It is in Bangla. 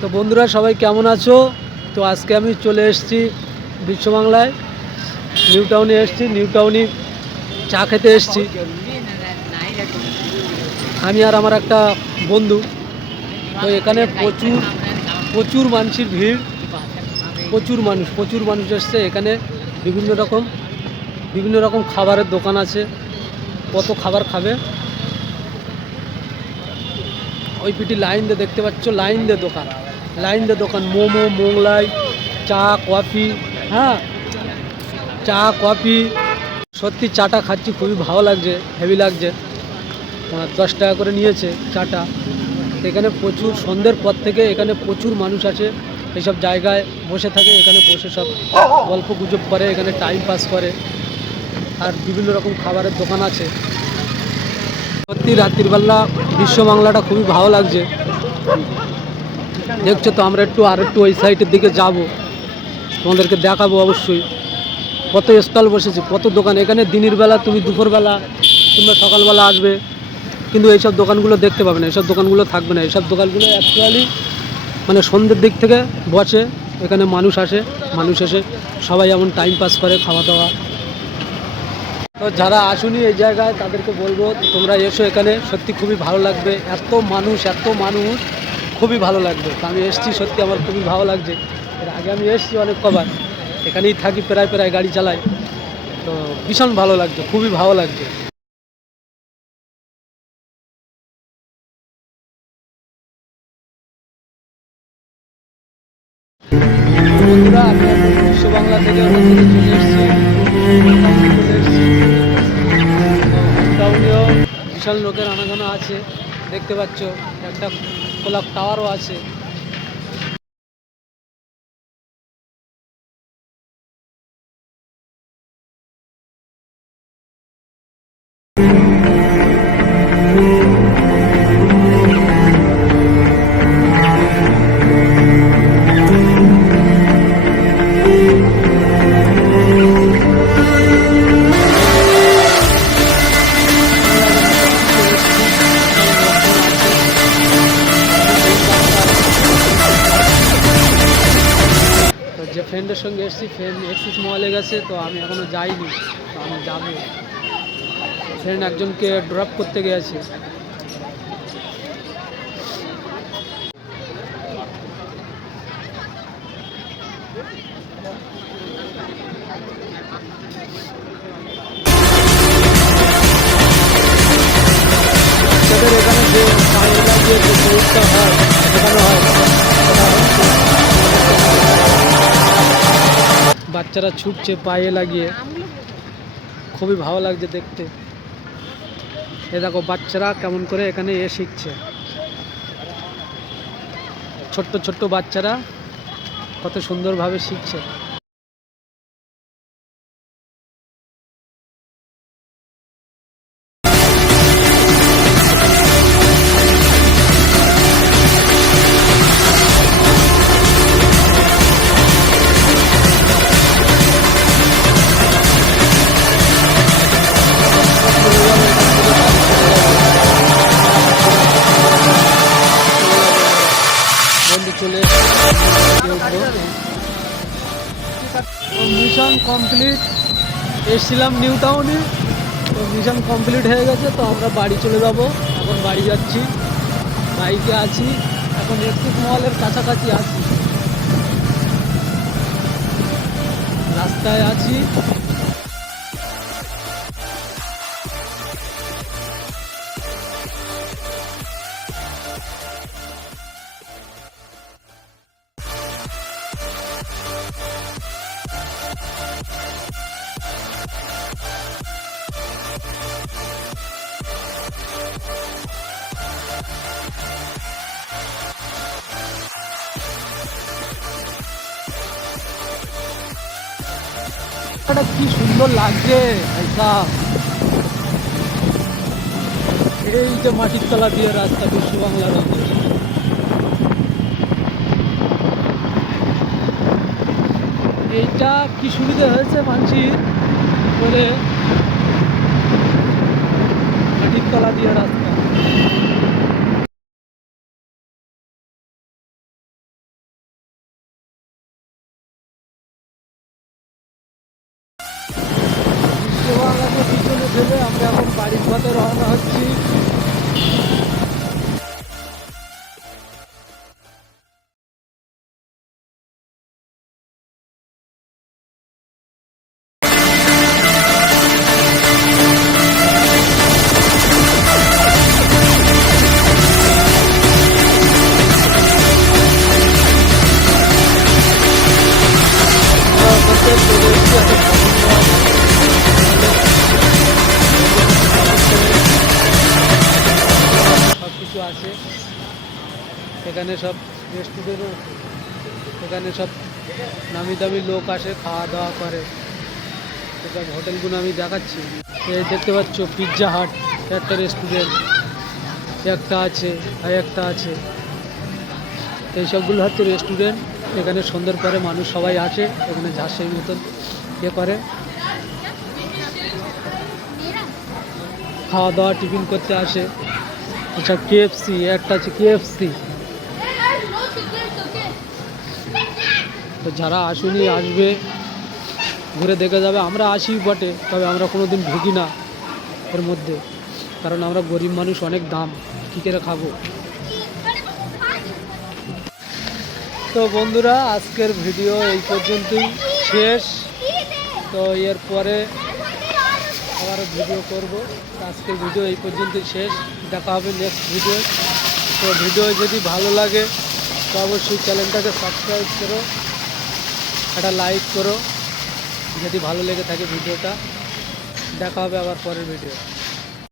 তো বন্ধুরা, সবাই কেমন আছো? তো আজকে আমি চলে এসেছি বিশ্ববাংলায়। নিউ টাউনে এসেছি, নিউ টাউনে চা খেতে এসেছি। আমি আর আমার একটা বন্ধু। তো এখানে প্রচুর প্রচুর মানুষের ভিড়। প্রচুর মানুষ প্রচুর মানুষ এসছে। এখানে বিভিন্ন রকম বিভিন্ন রকম খাবারের দোকান আছে। কত খাবার খাবে? ওই পিটি লাইন দিয়ে দেখতে পাচ্ছ, লাইন দিয়ে দোকান। লাইন দিয়ে দোকান, মোমো মোগলাই চা, কফি হ্যাঁ? চা, কফি, সত্যি চাটা খাচ্ছি, খুবই ভালো লাগছে হেভি লাগছে। দশ টাকা করে নিয়েছে চাটা। এখানে প্রচুর, সন্ধ্যের পর থেকে এখানে প্রচুর মানুষ আছে। এইসব জায়গায় বসে থাকে, এখানে বসে সব গল্প গুজব করে, এখানে টাইম পাস করে। আর বিভিন্ন রকম খাবারের দোকান আছে। সত্যি রাত্রিবেলা বিশ্ব বাংলাটা খুবই ভালো লাগছে। দেখছ তো, আমরা একটু আর একটু ওই সাইডের দিকে যাব। তোমাদেরকে দেখাবো অবশ্যই। কত স্টল বসেছে, কত দোকান। এখানে দিনের বেলা, তুমি দুপুরবেলা কিংবা সকালবেলা আসবে। কিন্তু এইসব দোকানগুলো দেখতে পাবে না, এইসব দোকানগুলো থাকবে না। এইসব দোকানগুলো অ্যাকচুয়ালি মানে সন্ধ্যের দিক থেকে বসে, এখানে মানুষ আসে, মানুষ এসে সবাই এমন টাইম পাস করে খাওয়া দাওয়া তো যারা আসুনি এই জায়গায়, তাদেরকে বলব তোমরা এসো এখানে। সত্যি খুবই ভালো লাগবে। এত মানুষ এত মানুষ। খুবই ভালো লাগবে। আমি এসছি, সত্যি আমার খুবই ভালো লাগছে। এর আগে আমি এসছি অনেক কবার। এখানেই থাকি, প্রায় প্রায় গাড়ি চালাই। তো ভীষণ ভালো লাগছে, খুবই ভালো লাগছে। বিশাল লোকের আনাগোনা আছে। দেখতে পাচ্ছ একটা কোলাপ টাওয়ারও আছে। সঙ্গে এসেছি ফ্রেন্ড এক্সিস মলে গেছে, তো আমি এখনও যাইনি, তো আমি যাব। ফ্রেন্ড একজনকে ড্রপ করতে তাদের এখানে যে হয়, সেখানে হয়। বাচ্চারা ছুটছে, পায়ে লাগিয়ে। খুবই ভালো লাগছে দেখতে। এ দেখো, বাচ্চারা কেমন করে এখানে এ শিখছে। ছোট্ট ছোট্ট বাচ্চারা কত সুন্দরভাবে শিখছে। চলে মিশন কমপ্লিট এসছিলাম নিউ টাউনে তো মিশন কমপ্লিট হয়ে গেছে, তো আমরা বাড়ি চলে যাব। এখন বাড়ি যাচ্ছি। বাইকে আছি। এখন একটু মহলের কাছাকাছি আছি। রাস্তায় আছি। কি সুন্দর লাগছে এই যে মাটির তলা দিয়ে রাস্তা বিশ্ব বাংলার এইটা কি সুবিধা হয়েছে মানসির? করে মাটির তলা দিয়ে রাস্তা। আমরা এখন বাড়ির পথে রওনা হচ্ছি। এখানে সব রেস্টুরেন্টও এখানে সব নামি দামি লোক আসে, খাওয়া দাওয়া করে। এসব হোটেলগুলো আমি দেখাচ্ছি। এই দেখতে পাচ্ছ পিৎজা হাট একটা রেস্টুরেন্ট একটা আছে, আর একটা আছে। এই সবগুলো হচ্ছে রেস্টুরেন্ট এখানে সন্ধ্যের পরে মানুষ সবাই আসে, এখানে ঝাঁসের মতন ইয়ে করে। খাওয়া দাওয়া টিফিন করতে আসে। আচ্ছা কেএফসি একটা আছে কেএফসি তো যারা আসুনি, আসবে, ঘুরে দেখে যাবে। আমরা আসি বটে, তবে আমরা কোনো দিন ঢুকি না এর মধ্যে। কারণ আমরা গরিব মানুষ, অনেক দাম। কী করে খাব? তো বন্ধুরা, আজকের ভিডিও এই পর্যন্তই। শেষ। তো এর পরে আবার ভিডিও করব। আজকের ভিডিও এই পর্যন্তই শেষ। দেখা হবে নেক্সট ভিডিও। তো ভিডিও যদি ভালো লাগে, তো অবশ্যই চ্যানেলটাকে সাবস্ক্রাইব করো। একটা লাইক করো। যদি ভালো লেগে থাকে ভিডিওটা দেখা হবে আবার পরের ভিডিও